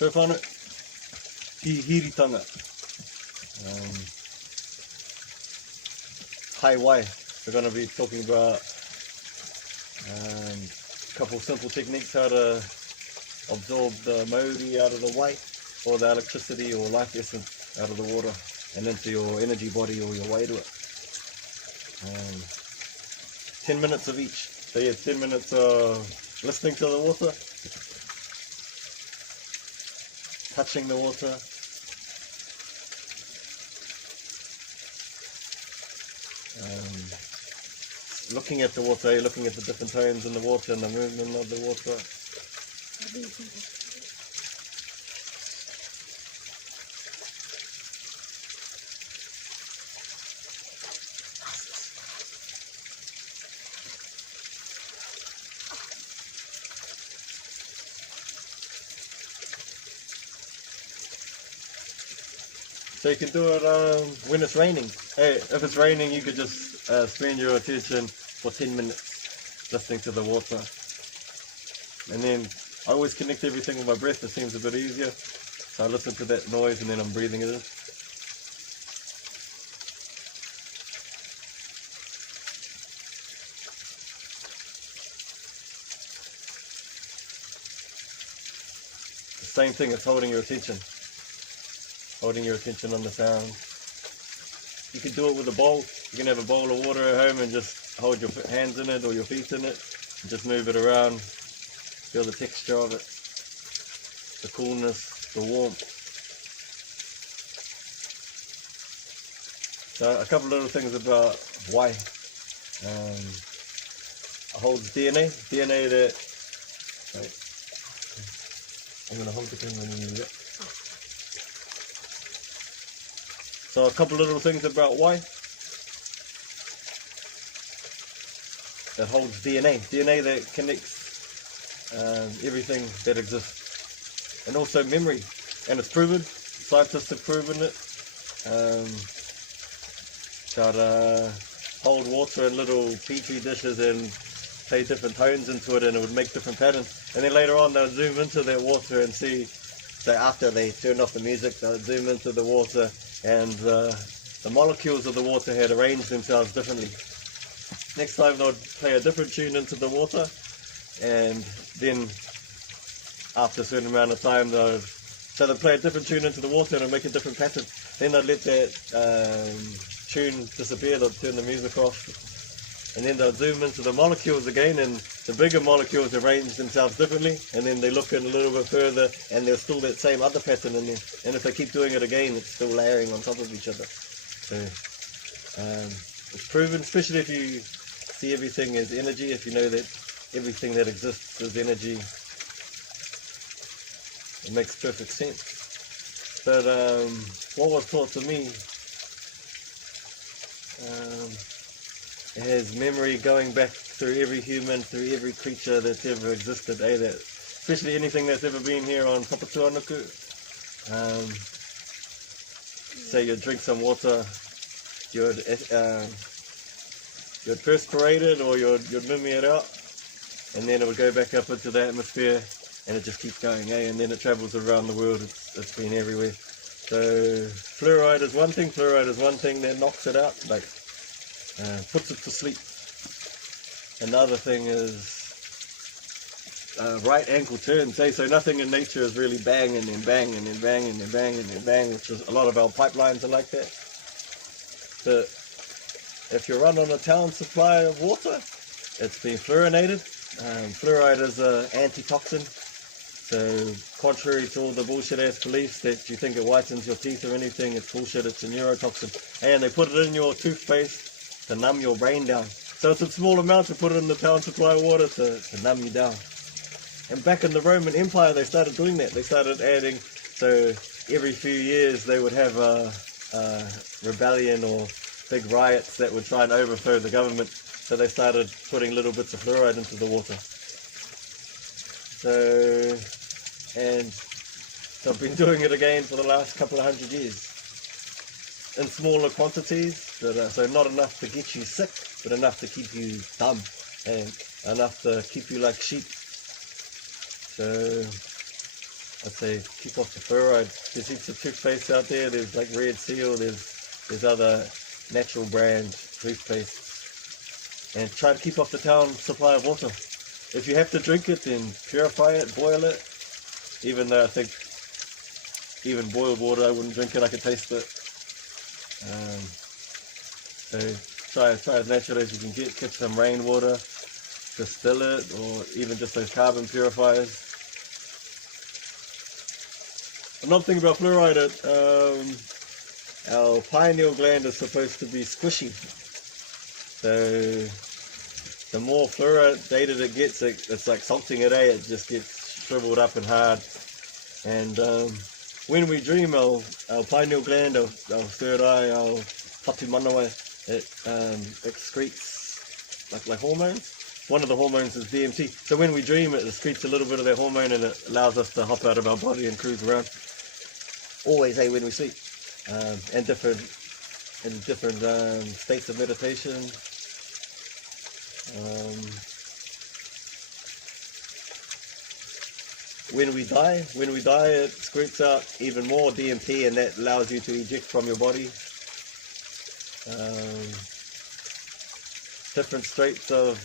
So whanau, hiritanga. Hai wai. We're going to be talking about a couple of simple techniques how to absorb the Mauri out of the wai, or the electricity or life essence out of the water and into your energy body or your wairua. 10 minutes of each. So yeah, 10 minutes of listening to the water, touching the water, looking at the water, looking at the different tones in the water and the movement of the water. So you can do it when it's raining. Hey, if it's raining, you could just spend your attention for 10 minutes listening to the water. And then I always connect everything with my breath. It seems a bit easier. So I listen to that noise and then I'm breathing it in. The same thing as holding your attention. Holding your attention on the sound. You can do it with a bowl. You can have a bowl of water at home and just hold your hands in it or your feet in it and just move it around. Feel the texture of it, the coolness, the warmth. So a couple of little things about why. It holds DNA that, wait, I'm going to hold the camera in there. So a couple little things about why. That holds DNA that connects everything that exists. And also memory, and it's proven, scientists have proven it. Hold water in little petri dishes and play different tones into it and it would make different patterns. And then later on they'll zoom into that water and see, so after they turned off the music, they'll zoom into the water and the molecules of the water had arranged themselves differently. Next time they'll play a different tune into the water, and then after a certain amount of time they'll play a different tune into the water and it'll make a different pattern. Then they'll let that tune disappear, they'll turn the music off, and then they'll zoom into the molecules again, and the bigger molecules arrange themselves differently, and then they look in a little bit further and there's still that same other pattern in there, and if they keep doing it again it's still layering on top of each other. So it's proven, especially if you see everything as energy, if you know that everything that exists is energy, it makes perfect sense. But what was taught to me, it has memory going back through every human, through every creature that's ever existed, that especially anything that's ever been here on Papatuanuku. Say you drink some water, you'd perspirate it or you'd mimi it out, and then it would go back up into the atmosphere and it just keeps going, and then it travels around the world. It's been everywhere. So fluoride is one thing that knocks it out, like puts it to sleep. Another thing is right ankle turns. So nothing in nature is really bang and then bang and then bang and then bang and then bang, which is a lot of our pipelines are like that. But if you run on a town supply of water, it's been fluorinated. Fluoride is an antitoxin. So contrary to all the bullshit ass beliefs that you think it whitens your teeth or anything, it's bullshit, it's a neurotoxin. And they put it in your toothpaste to numb your brain down. So it's a small amount to put it in the town supply water to numb you down. And back in the Roman Empire they started doing that. They started adding, so every few years they would have a rebellion or big riots that would try and overthrow the government. So they started putting little bits of fluoride into the water. So, and they've been doing it again for the last couple of 100 years. In smaller quantities, but, so not enough to get you sick, but enough to keep you dumb, and enough to keep you like sheep. So I'd say keep off the fluoride. There's heaps of toothpaste out there. There's like Red Seal. There's other natural brand toothpaste, and try to keep off the town supply of water. If you have to drink it, then purify it, boil it. Even though I think even boiled water I wouldn't drink it. I could taste it. So try as natural as you can get some rainwater, distill it, or even just those carbon purifiers. Another thing about fluoride, our pineal gland is supposed to be squishy. So the more fluoridated it gets, it's like salting it, it just gets shriveled up and hard. And when we dream, our pineal gland, our third eye, our patu manawa, it excretes like hormones. One of the hormones is DMT. So when we dream, it excretes a little bit of that hormone, and it allows us to hop out of our body and cruise around. Always, when we sleep, and different states of meditation. When we die, it excretes out even more DMT, and that allows you to eject from your body. Different states of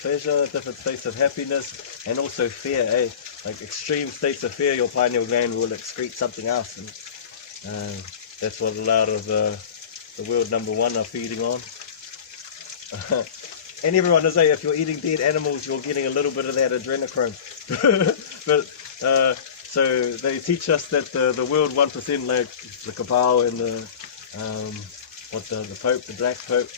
pleasure, different states of happiness, and also fear. Like extreme states of fear, your pineal gland will excrete something else, and that's what a lot of the world number one are feeding on. And everyone knows, if you're eating dead animals, you're getting a little bit of that adrenochrome. But so they teach us that the world 1%, like the Kabal and the Pope, the Black Pope,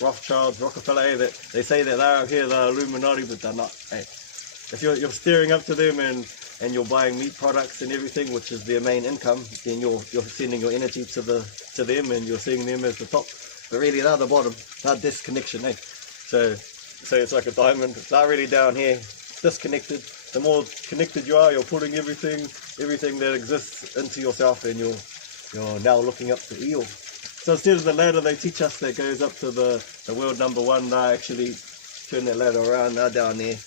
Rothschilds, Rockefeller, that they say that they're out here, they're Illuminati, but they're not. If you're staring up to them and you're buying meat products and everything, which is their main income, then you're sending your energy to them, and you're seeing them as the top. But really, they're the bottom. They're disconnection, So it's like a diamond. They're really down here, disconnected. The more connected you are, you're putting everything that exists into yourself, and you're now looking up to Eo. So instead of the ladder they teach us that goes up to the world number one, they actually turn that ladder around. They're down there.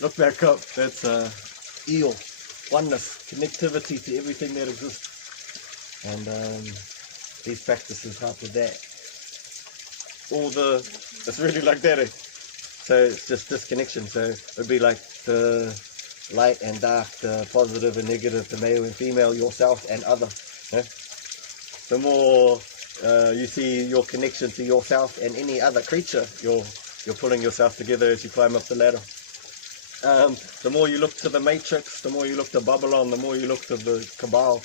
Look back up. That's Eo, oneness, connectivity to everything that exists. And these practices help with that. It's really like that. So it's just disconnection. So it would be like the light and dark, the positive and negative, the male and female, yourself and other. The more you see your connection to yourself and any other creature, you're pulling yourself together as you climb up the ladder. The more you look to the Matrix, the more you look to Babylon, the more you look to the Cabal,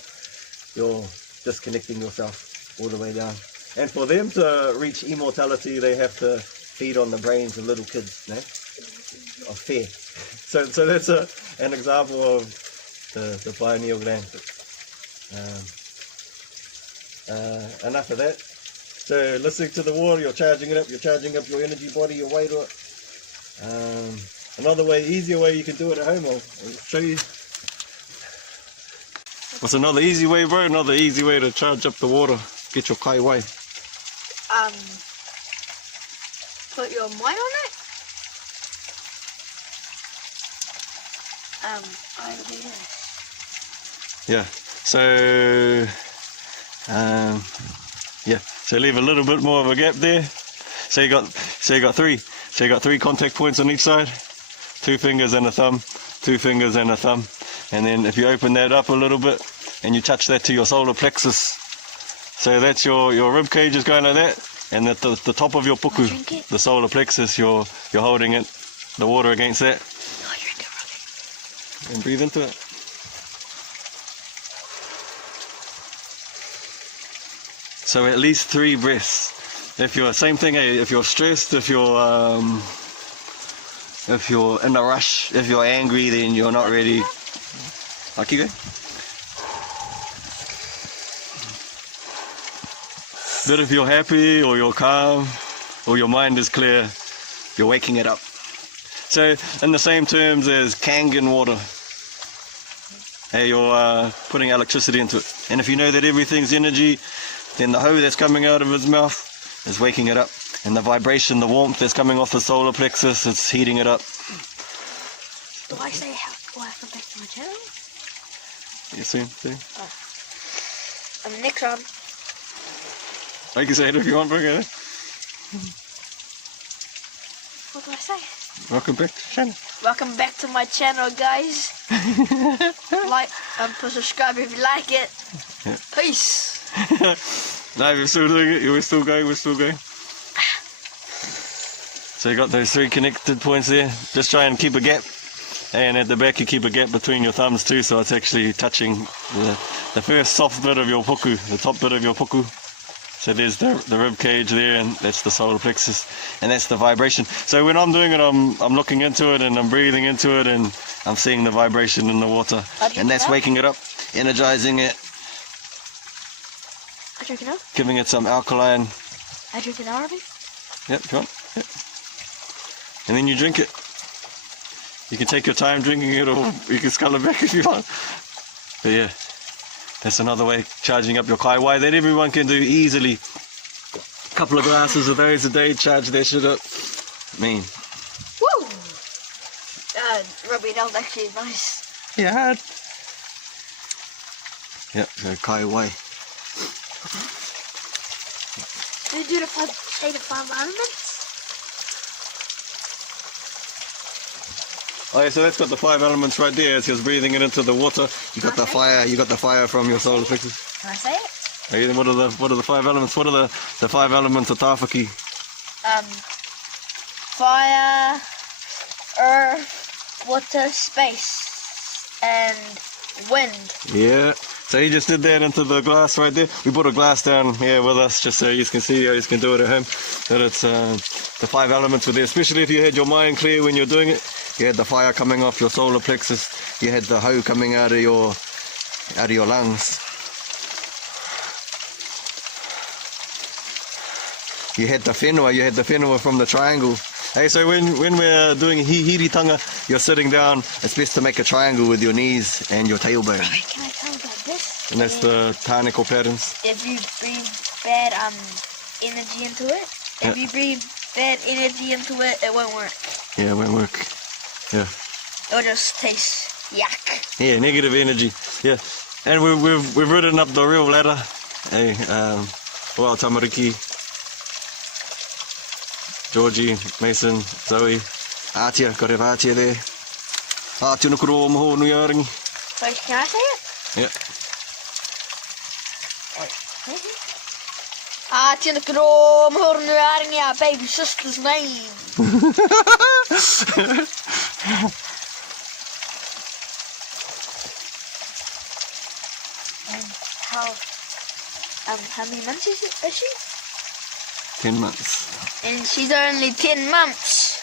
you're disconnecting yourself all the way down. And for them to reach immortality, they have to feed on the brains of little kids, of fear. So that's an example of the pineal gland. Enough of that. So listening to the water, you're charging it up, you're charging up your energy body, your wairua. Another way, easier way you can do it at home, I'll show you. What's another easy way, bro? Another easy way to charge up the water, get your kai wai. Put your mai on it. Yeah. So so leave a little bit more of a gap there. So you got three. So you got 3 contact points on each side. 2 fingers and a thumb. 2 fingers and a thumb. And then if you open that up a little bit and you touch that to your solar plexus. So that's your rib cage is going like that. And at the top of your puku, the solar plexus, you're holding it, the water against that. No, drink it, Robbie. And breathe into it. So at least 3 breaths. If you're if you're stressed, if you're in a rush, if you're angry, then you're not ready. I'll keep going. But if you're happy or you're calm or your mind is clear, you're waking it up. So in the same terms as Kangen water, you're putting electricity into it. And if you know that everything's energy, then the hoe that's coming out of his mouth is waking it up. And the vibration, the warmth that's coming off the solar plexus, it's heating it up. Do I say how welcome back to my channel? You see? And the next one. I can say it if you want, okay? What do I say? Welcome back to the channel. Welcome back to my channel, guys. Like and subscribe if you like it. Yeah. Peace. No, we're still doing it. We're still going. So you got those 3 connected points there. Just try and keep a gap. And at the back you keep a gap between your thumbs too, so it's actually touching the first soft bit of your puku, the top bit of your puku. So there's the rib cage there, and that's the solar plexus, and that's the vibration. So when I'm doing it, I'm looking into it and I'm breathing into it, and I'm seeing the vibration in the water, and that's waking it up, energizing it, giving it some alkaline. I drink an Arabic. Yep, come on. Yep. And then you drink it. You can take your time drinking it, or you can scull it back if you want. But yeah, that's another way of charging up your kaiwai that everyone can do easily. A couple of glasses of those a day, charge their shit up. Woo! Rubbing it out actually nice. Yeah. Yep, so kaiwai. Do you do the 5 elements? Oh yeah, so that's got the 5 elements right there. It's just breathing it into the water. You got the fire. You got the fire from your solar plexus. Can I say it? Okay, then what are the 5 elements? What are the 5 elements of Tāwhaki? Fire, earth, water, space, and wind. Yeah. So he just did that into the glass right there. We put a glass down here with us just so you can see, you can do it at home. That it's the 5 elements were there, especially if you had your mind clear when you're doing it. You had the fire coming off your solar plexus. You had the hau coming out of your lungs. You had the whenua. You had the whenua from the triangle. Hey, so when we're doing hihiritanga, you're sitting down. It's best to make a triangle with your knees and your tailbone. Right, can I tell about this? And that's the tāneko patterns. If you breathe bad energy into it, if you breathe bad energy into it, it won't work. Yeah, it won't work. Yeah. It'll just taste yuck. Yeah, negative energy. Yeah, and we've ridden up the real ladder. Hey, well, Tamariki, Georgie, Mason, Zoe, Aotea, got to have Aotea there. Aotea no kuro moho nui arangi. Wait, can I say it? Yeah. Aotea no kuro moho nui arangi, our baby sister's name. And how many months is she? 10 months. And she's only 10 months.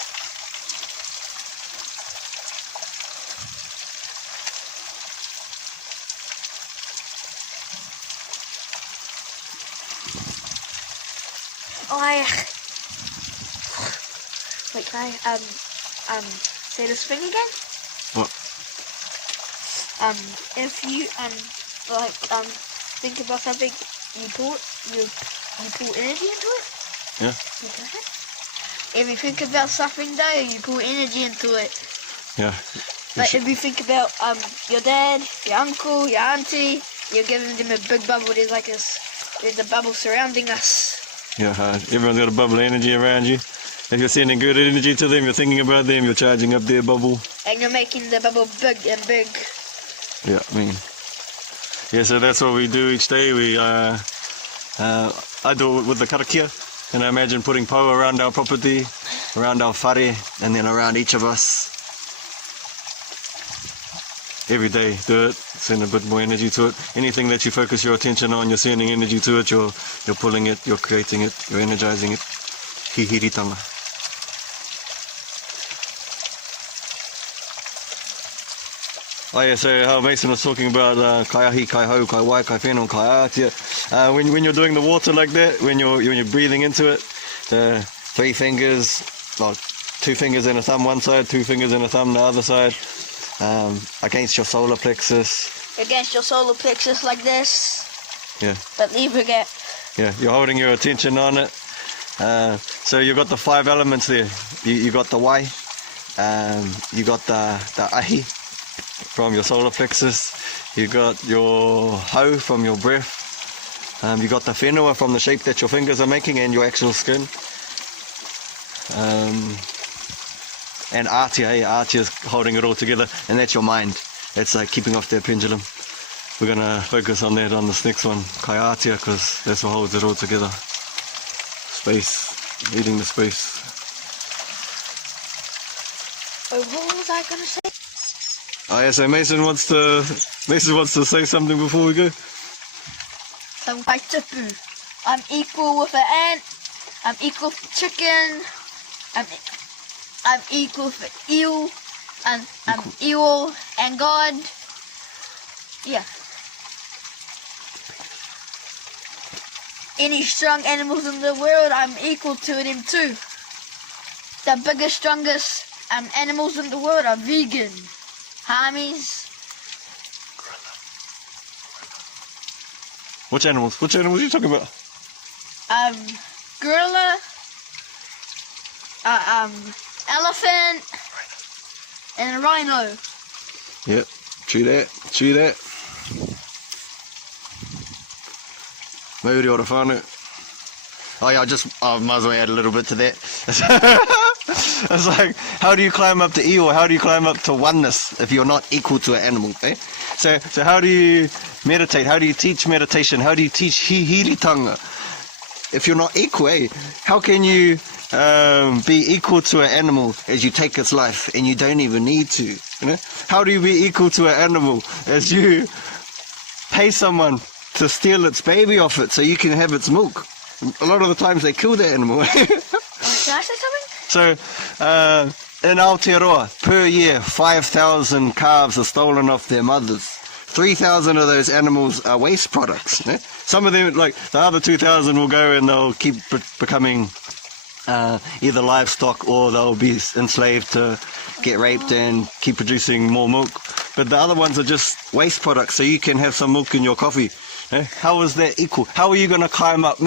Wait, can I say this thing again? What? If you think about something, you pull energy into it. Yeah. If you think about something though, you pull energy into it. Yeah. Like if you think about your dad, your uncle, your auntie, you're giving them a big bubble. There's a bubble surrounding us. Yeah, everyone's got a bubble of energy around you. If you're sending good energy to them, you're thinking about them, you're charging up their bubble. And you're making the bubble big and big. Yeah, yeah, so that's what we do each day. I do it with the karakia, and I imagine putting po around our property, around our whare, and then around each of us. Every day, do it, send a bit more energy to it. Anything that you focus your attention on, you're sending energy to it, you're pulling it, you're creating it, you're energizing it. Hihiritanga. Oh yeah, so how Mason was talking about kai ahi, kai hau, kai wai, kai whenua, kai Aotea. When you're doing the water like that, when you're breathing into it, the 3 fingers, well, 2 fingers and a thumb one side, 2 fingers and a thumb the other side, against your solar plexus. Against your solar plexus like this. Yeah. But leave a gap. Yeah, you're holding your attention on it. So you got the 5 elements there. You got the wai, you got the ahi from your solar plexus, you got your hau from your breath, you got the whenua from the shape that your fingers are making and your actual skin. And Aotearoa is holding it all together, and that's your mind. It's like keeping off that pendulum. We're going to focus on that on this next one, kai Aotearoa, because that's what holds it all together. Space, leading the space. Oh, what was I going to say? Oh yeah, so Mason wants to say something before we go. So I tipu. I'm equal with an ant. I'm equal with chicken. I'm equal with eel. I'm eel and God. Yeah. Any strong animals in the world, I'm equal to them too. The biggest, strongest animals in the world are vegan. Harmies. Which animals? Which animals are you talking about? Gorilla. Elephant. And a rhino. Yep, true that. Mauri ora whanau. Oh yeah, I might as well add a little bit to that. It's like, how do you climb up to eo? How do you climb up to oneness if you're not equal to an animal? Eh? So how do you meditate? How do you teach meditation? How do you teach hihiritanga? If you're not equal, eh? How can you be equal to an animal as you take its life and you don't even need to? You know? How do you be equal to an animal as you pay someone to steal its baby off it so you can have its milk? A lot of the times they kill the animal. Can I say something? So, in Aotearoa, per year, 5,000 calves are stolen off their mothers. 3,000 of those animals are waste products. Eh? Some of them, like the other 2,000, will go and they'll keep becoming either livestock or they'll be enslaved to get raped and keep producing more milk. But the other ones are just waste products, so you can have some milk in your coffee. How is that equal? How are you going to climb up?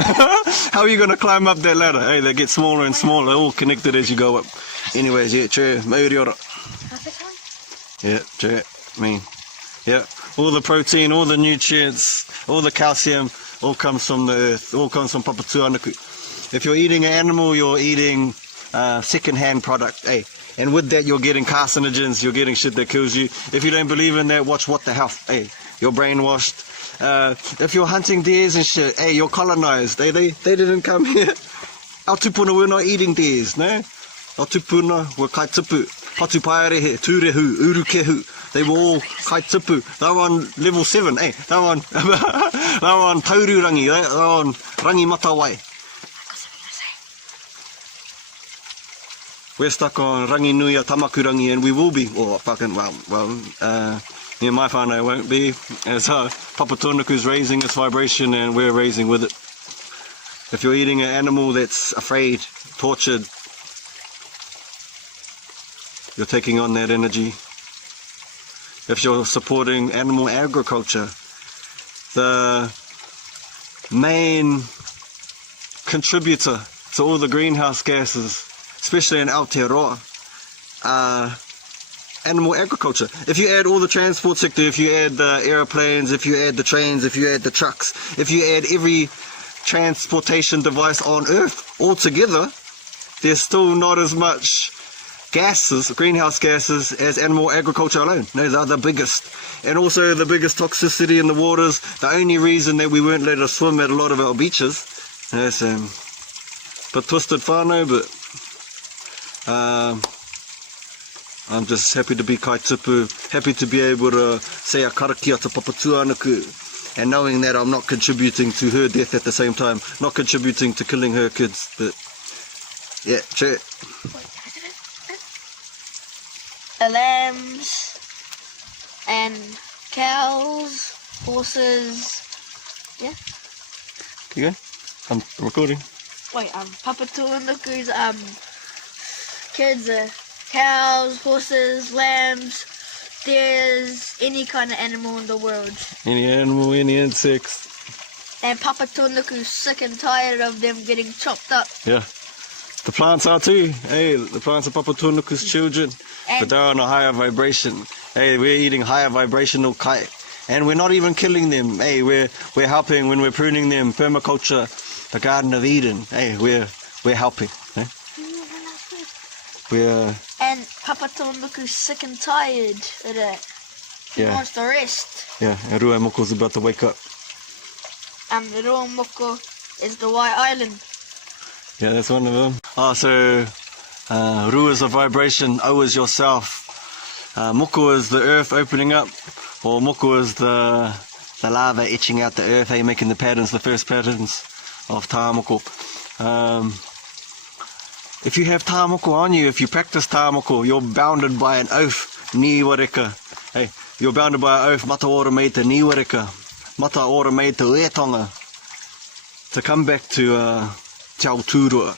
How are you going to climb up that ladder? Hey, they get smaller and smaller, all connected as you go up. Anyways, yeah, true. Mauri ora. Yeah, true. Yeah, all the protein, all the nutrients, all the calcium, all comes from the earth, all comes from papatuanuku. If you're eating an animal, you're eating second-hand product. Hey, and with that, you're getting carcinogens, you're getting shit that kills you. If you don't believe in that, watch What the Health. Hey, you're brainwashed. If you're hunting deers and shit, hey, you're colonized. They didn't come here. Our tupuna, we're not eating deers, no? Our tupuna were kai tupu. Hatu paerehe, turehu, urukehu. They were all kai tupu. They were on level 7, hey. They were on taururangi, they were on rangi matawai. We're stuck on rangi nui a tamakurangi, and we will be. Oh, fucking, near my whanau won't be, as Papatonuku's raising its vibration and we're raising with it. If you're eating an animal that's afraid, tortured, you're taking on that energy. If you're supporting animal agriculture, the main contributor to all the greenhouse gases, especially in Aotearoa, animal agriculture. If you add all the transport sector, if you add the aeroplanes, if you add the trains, if you add the trucks, if you add every transportation device on Earth all together, there's still not as much gases, greenhouse gases, as animal agriculture alone. No, they're the biggest. And also the biggest toxicity in the waters. The only reason that we weren't let to swim at a lot of our beaches. Yes, but twisted whanau, but I'm just happy to be kai tupu, happy to be able to say a karakia to Papatuanuku, and knowing that I'm not contributing to her death at the same time, not contributing to killing her kids, but yeah, true. Lambs and cows, horses, yeah. You go? I'm recording. Wait, Papatuanuku's kids are cows, horses, lambs, deers, any kind of animal in the world. Any animal, any insects. And Papa Tonuku's sick and tired of them getting chopped up. Yeah. The plants are too. Hey, the plants are Papa Tonuku's children. But And they're on a higher vibration. Hey, we're eating higher vibrational kai. And we're not even killing them. Hey, we're helping when we're pruning them. Permaculture, the Garden of Eden. Hey, we're helping. Eh? and Papa Tonuku's sick and tired of that. He wants to rest. Yeah, and Rua Moko's about to wake up. The Roa Moko is the White Island. Yeah, that's one of them. So Ru is a vibration, O is yourself. Moko is the earth opening up, or Moko is the lava etching out the earth, making the patterns, the first patterns of Tāmoko. If you have Tāmoko on you, if you practice Tāmoko, you're bounded by an oath, ni wareka. Hey, you're bounded by an oath, mata ora mei te ni wareka, mata ora mei te uetonga, to come back to Te Aotearoa.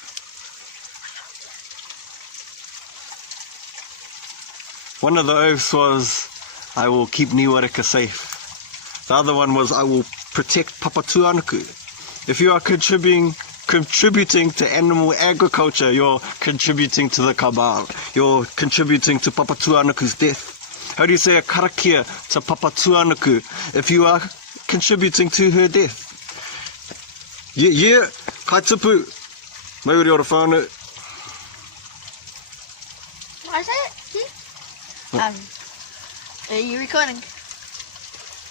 One of the oaths was, I will keep Niwareka safe. The other one was, I will protect Papatuanuku. If you are contributing to animal agriculture, you're contributing to the cabal. You're contributing to Papatuanuku's death. How do you say a karakia to Papatuanuku if you are contributing to her death? Yeah, kai tupu. Mauri ora whanau. What is it? Are you recording?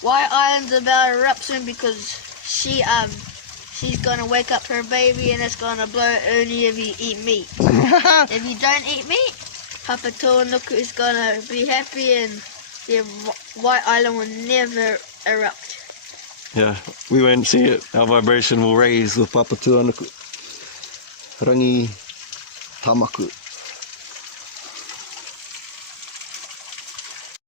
White Island's about to erupt soon because she's gonna wake up her baby and it's gonna blow only if you eat meat. If you don't eat meat, Papa Tonuku is gonna be happy and the White Island will never erupt. Yeah, we won't see it. Our vibration will raise with Papatuanuku. Rangi Tamaku.